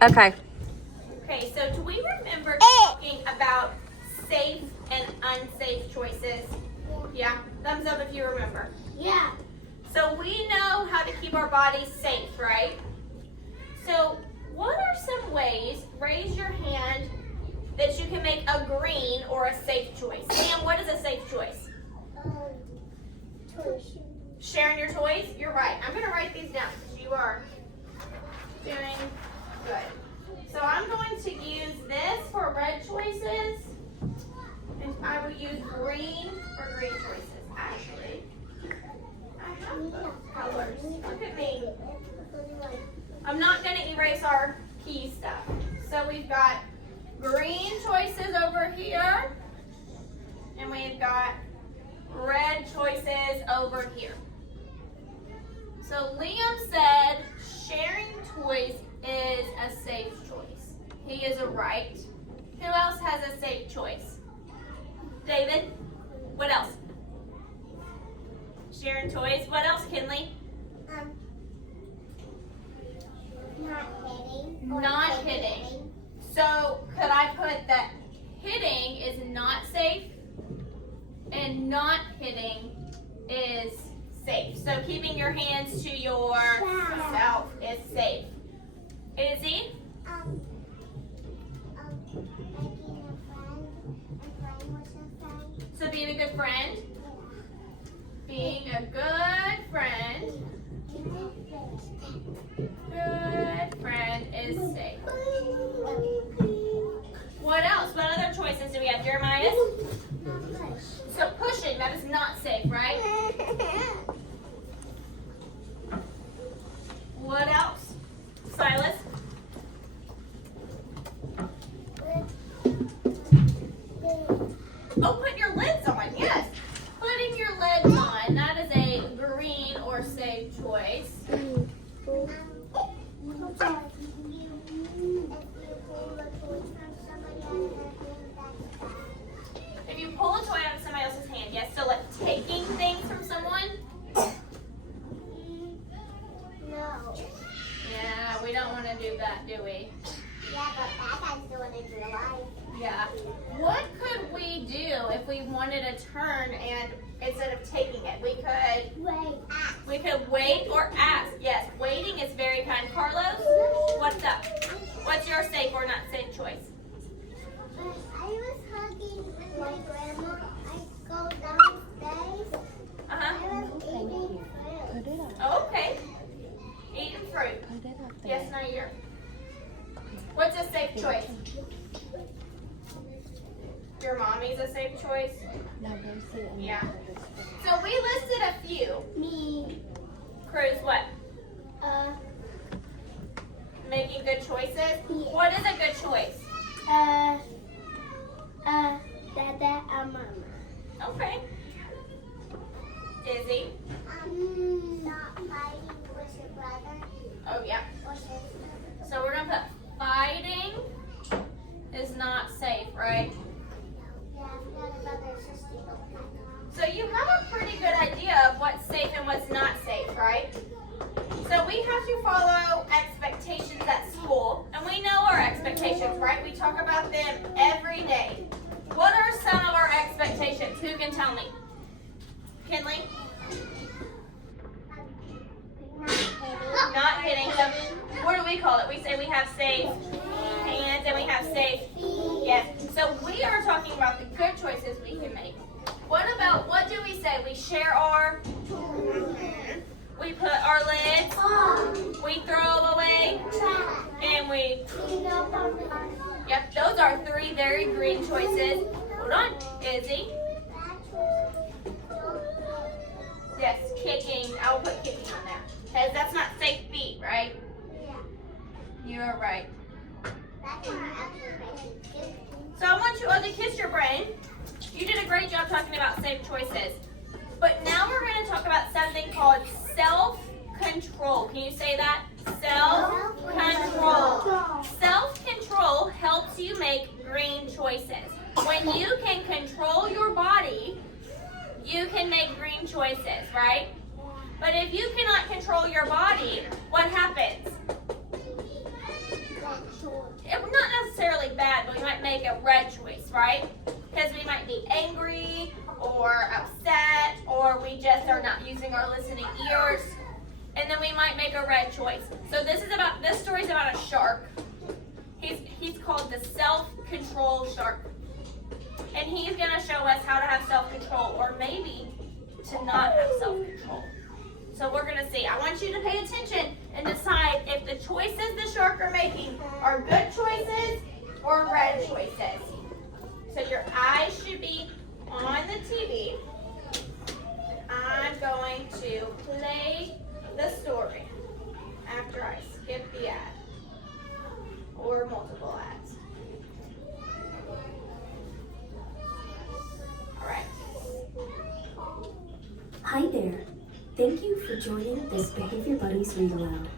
Okay. Okay, so do we remember talking about safe and unsafe choices? Yeah? Thumbs up if you remember. Yeah. So we know how to keep our bodies safe, right? So what are some ways, raise your hand, that you can make a green or a safe choice? Sam, what is a safe choice? Toys. Sharing your toys? You're right. I'm going to write these down because you are doing good. So I'm going to use this for red choices, and I will use green for green choices. Actually, I have colors. Look at me. I'm not going to erase our key stuff. So we've got green choices over here, and we've got red choices over here. So Liam said sharing toys is a safe choice. He is right. Who else has a safe choice? David? What else? Sharing toys. What else, Kinley? Not hitting. Not hitting. So could I put that hitting is not safe and not hitting is safe? So keeping your hands to yourself is safe. Izzy? Making a friend and playing with a friend. So being a good friend. Good friend is safe. What else? What other choices do we have, Jeremiah? So pushing, that is not safe, right? What else? Silas? Oh, put your lids on, yes. Putting your lids on, that is a green or safe choice. If you pull a toy out of somebody else's hand, yes. So like taking things from someone? No. Yeah, we don't want to do that, do we? Yeah, but bad guys do it in real life. Yeah. What could we do if we wanted a turn and instead of taking it, we could wait or ask. Yes, waiting is very kind. Carlos, what's up? What's your safe or not safe choice? I was hugging with my grandma. I go downstairs. I was eating fruit. Oh, okay. Eating fruit. Yes, no, you're. What's a safe choice? Your mommy's a safe choice? Yeah. So we listed a few. Me. Cruz, what? Making good choices? What is a good choice? Dada and mama. Okay. Izzy? Not fighting with your brother Oh, yeah. or sister. So we're going to put fighting is not safe, right? Yeah, not brother or sister don't fight. So you have a pretty good idea of what's safe and what's not safe, right? So we have to follow expectations at school, and we know our expectations, right? We talk about them every day. What are some of our expectations? Who can tell me? Kinley? Not hitting. So what do we call it? We say we have safe hands and we have safe. Yes. So we are talking about the good choices we can make. What about, what do we say? We share our, we put our lids, we throw them away, and we, yep, those are three very green choices. Hold on, Izzy. Yes, kicking, I'll put kicking on there. Because that's not safe feet, right? You are right. So I want you all to kiss your brain. You did a great job talking about safe choices. But now we're going to talk about something called self-control. Can you say that? Self-control. Self-control helps you make green choices. When you can control your body, you can make green choices, right? But if you cannot control your body, what happens? not necessarily bad, but we might make a red choice, right? Because we might be angry or upset, or we just are not using our listening ears, and then we might make a red choice. So this story is about a shark. He's called the self-control shark, and he's gonna show us how to have self-control, or maybe to not have self-control. So we're gonna see. I want you to pay attention and decide if the choices the shark are making are good choices or red choices. So your eyes should be on the TV. I'm going to play the story after I skip the ad or multiple ads. All right. Hi there. Thank you for joining this Behavior Buddies Read Aloud.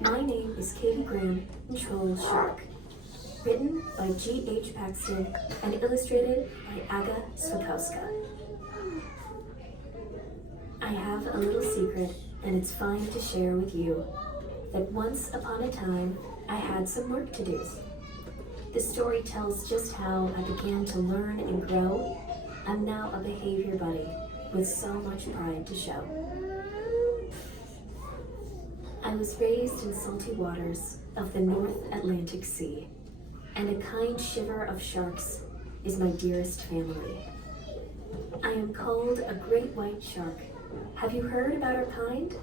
My name is Katie Graham in Troll Shark. Written by G.H. Paxton and illustrated by Aga Swakowska. I have a little secret, and it's fine to share with you, that once upon a time, I had some work to do. The story tells just how I began to learn and grow. I'm now a behavior buddy with so much pride to show. I was raised in salty waters of the North Atlantic Sea, and a kind shiver of sharks is my dearest family. I am called a great white shark. Have you heard about our kind?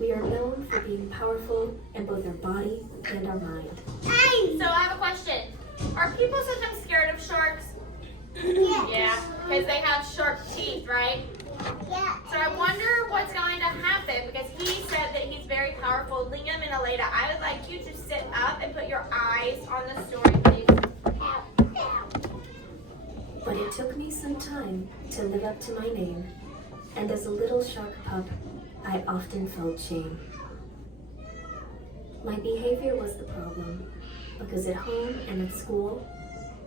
We are known for being powerful in both our body and our mind. So I have a question. Are people sometimes scared of sharks? Yes. Yeah, because they have sharp teeth, right? Yeah. So I wonder what's going to happen, because he said that he's very powerful. Liam and Aleda, I would like you to sit up and put your eyes on the story, please. But it took me some time to live up to my name, and as a little shark pup, I often felt shame. My behavior was the problem, because at home and at school,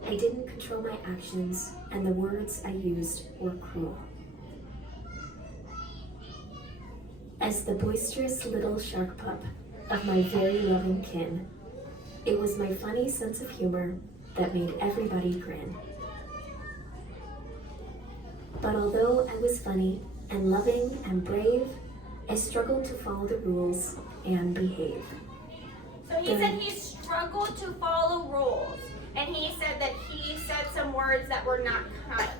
I didn't control my actions, and the words I used were cruel. As the boisterous little shark pup of my very loving kin, it was my funny sense of humor that made everybody grin. But although I was funny and loving and brave, I struggled to follow the rules and behave. So he said he struggled to follow rules, and he said that he said some words that were not kind.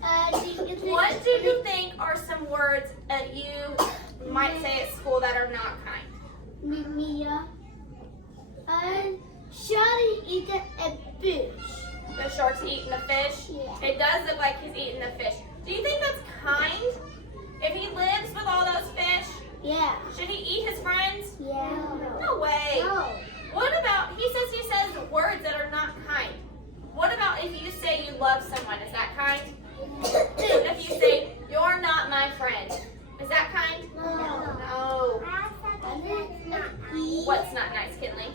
What do you think are some words that you might say at school that are not kind? Mia. Shawty eating a fish. The shark's eating the fish? Yeah. It does look like he's eating the fish. Do you think that's kind? If he lives with all those fish, Yeah. should he eat his friends? Yeah. No way. No. What about, he says words that are not kind. What about if you say you love someone, is that kind? If you say, you're not my friend, is that kind? No. No. That's not What's not nice, Kinley?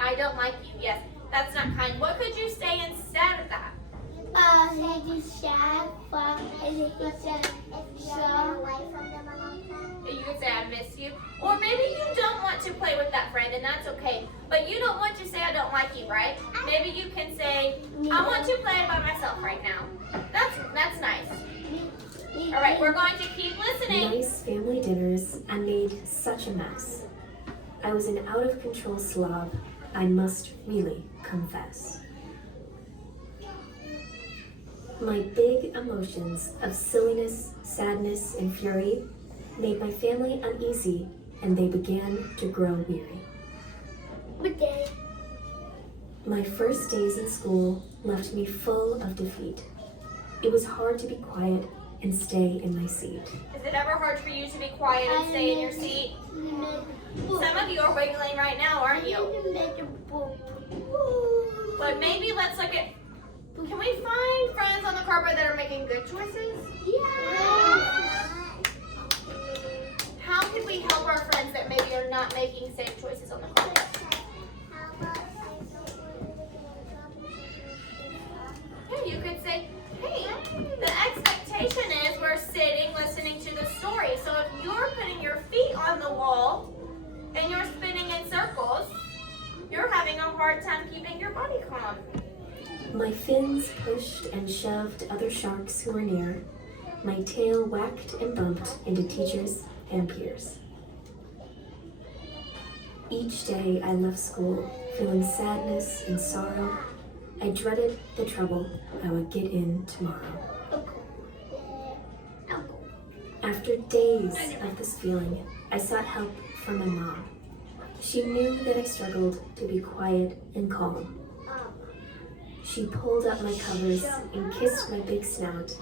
I don't like you, yes. That's not kind. What could you say instead of that? He sad, but he said, You could say, I miss you. Or maybe you don't want to play with that friend, and that's okay. But you don't want to say, I don't like you, right? Maybe you can say, I want to play by myself right now. That's nice. All right, we're going to keep listening. Nice family dinners, I made such a mess. I was an out-of-control slob, I must really confess. My big emotions of silliness, sadness, and fury made my family uneasy, and they began to grow weary. My first days in school left me full of defeat. It was hard to be quiet and stay in my seat. Is it ever hard for you to be quiet and stay in your seat? Some of you are wiggling right now, aren't you? But maybe let's look at, can we find friends on the carpet that are making good choices? How can we help our friends that maybe are not making safe choices on the carpet? Yeah, you could say, hey, the expectation is we're sitting listening to the story. So if you're putting your feet on the wall and you're My fins pushed and shoved other sharks who were near. My tail whacked and bumped into teachers and peers. Each day I left school feeling sadness and sorrow. I dreaded the trouble I would get in tomorrow. After days of this feeling, I sought help from my mom. She knew that I struggled to be quiet and calm. She pulled up my covers and kissed my big snout.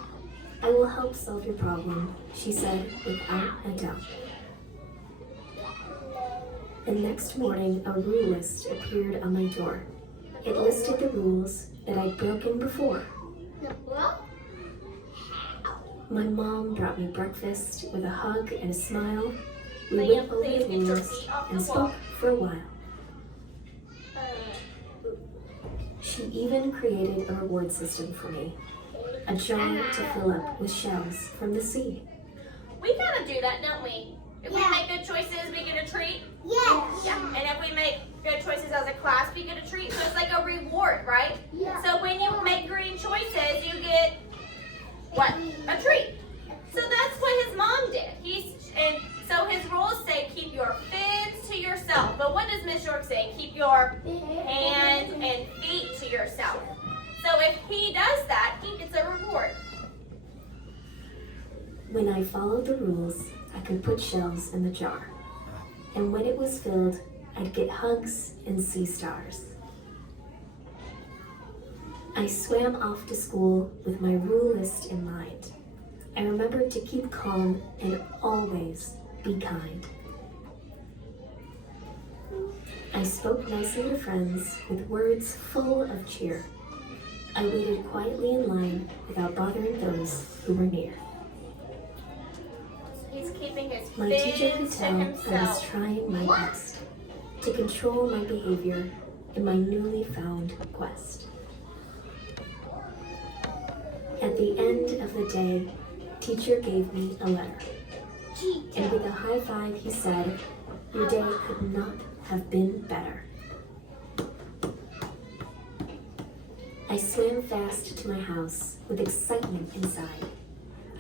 "I will help solve your problem," she said without a doubt. The next morning, a rule list appeared on my door. It listed the rules that I'd broken before. My mom brought me breakfast with a hug and a smile. We went over the rules and spoke for a while. She even created a reward system for me. A jar to fill up with shells from the sea. We kind of do that, don't we? If we make good choices, we get a treat. Yes. Yeah. And if we make good choices as a class, we get a treat. So it's like a reward, right? Yeah. So when you make green choices, you get what? A treat. So that's what his mom did. And so his rules say keep your fins to yourself. But what does Miss York say? Keep your hands and feet to yourself. So if he does that, he gets a reward. When I followed the rules, I could put shells in the jar. And when it was filled, I'd get hugs and sea stars. I swam off to school with my rule list in mind. I remembered to keep calm and always be kind. I spoke nicely to friends with words full of cheer. I waited quietly in line without bothering those who were near. He's keeping his My teacher could fins to tell I was himself. trying my best to control my behavior in my newly found quest. At the end of the day, teacher gave me a letter. And with a high five, he said, "Your day could not have been better." I swam fast to my house with excitement inside.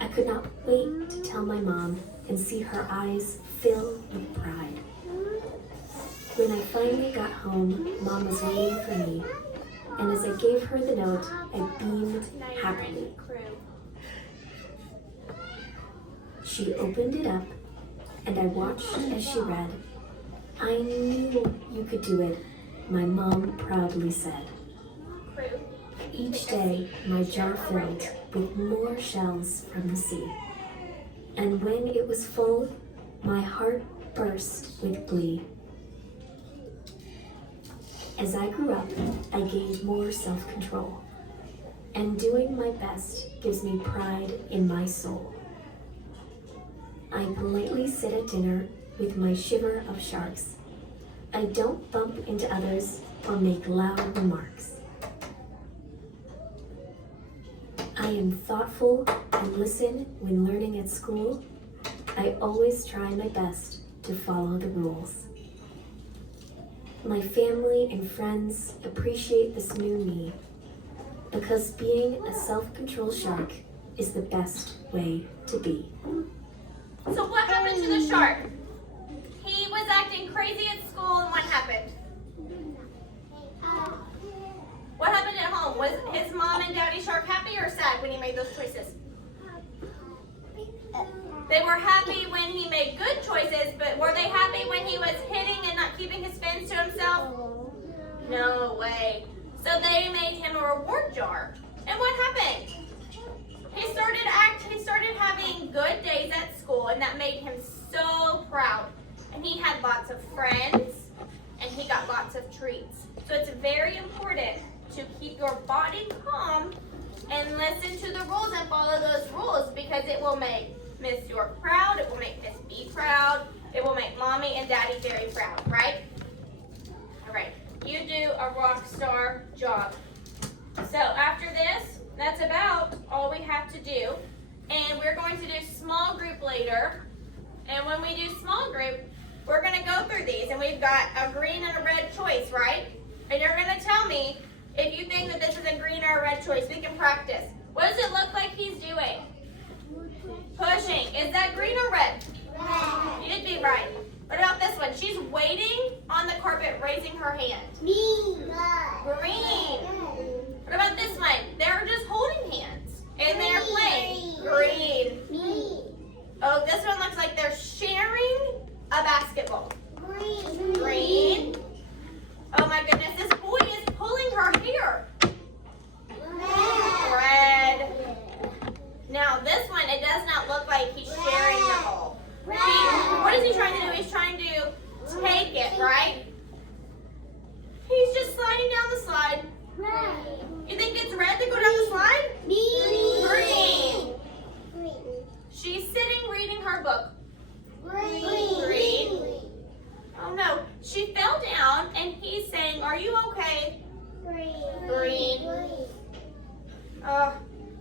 I could not wait to tell my mom and see her eyes fill with pride. When I finally got home, Mom was waiting for me, and as I gave her the note, I beamed happily. She opened it up, and I watched as she read. "I knew you could do it," my mom proudly said. Each day, my jar filled with more shells from the sea. And when it was full, my heart burst with glee. As I grew up, I gained more self-control. And doing my best gives me pride in my soul. I politely sit at dinner with my shiver of sharks. I don't bump into others or make loud remarks. I am thoughtful and listen when learning at school. I always try my best to follow the rules. My family and friends appreciate this new me because being a self-control shark is the best way to be. So what happened to the shark? He was acting crazy at school, and what happened? What happened at home? Was his mom and daddy shark happy or sad when he made those choices? They were happy when he made good choices, but were they happy when he was hitting and not keeping his fins to himself? No way. So they made him a reward jar. And what happened? He started having good days at school, and that made him so proud. And he had lots of friends, and he got lots of treats. So it's very important to keep your body calm and listen to the rules and follow those rules, because it will make Miss York proud, it will make Miss B proud, it will make Mommy and Daddy very proud, right? All right, you do a rock star job. So after this, that's about all we have to do. And we're going to do small group later. And when we do small group, we're going to go through these. And we've got a green and a red choice, right? And you're going to tell me If you think that this is a green or a red choice, we can practice. What does it look like he's doing? Pushing. Is that green or red? Red. You'd be right. What about this one? She's waiting on the carpet, raising her hand. Green. Green. What about this one? They're just holding hands and they're playing. Green. Green. Oh, this one looks like they're sharing a basketball. Green. Green. Oh my goodness, this boy is pulling her hair. Red. Now this one, it does not look like he's sharing the ball. What is he trying to do? He's trying to take it, right? He's just sliding down the slide. You think it's red to go down the slide? Green. She's sitting reading her book. Green. Oh no, she fell down and he's saying, "Are you okay?" Green. Oh,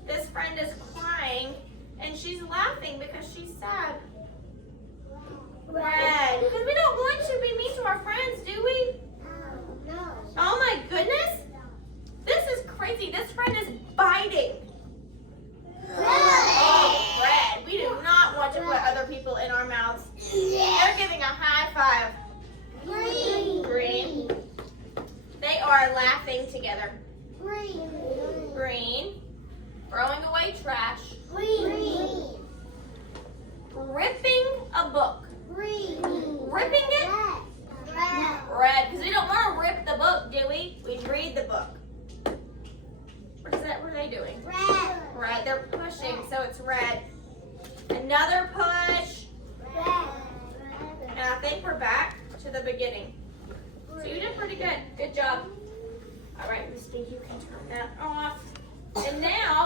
this friend is crying and she's laughing because she's sad. Red. Because we don't want to be mean to our friends, do we? Oh my goodness. This is crazy. This friend is biting. Oh, red. We do not want to put other people in our mouths. They're giving a high five. Green. They are laughing together. Green. Throwing away trash. Ripping a book. Ripping it? Red. Because we don't want to rip the book, do we? We read the book. What is that? What are they doing? Red. They're pushing, so it's red. Another push. And I think we're back to the beginning. So you did pretty good. Good job. All right, Misty, you can turn that off. And now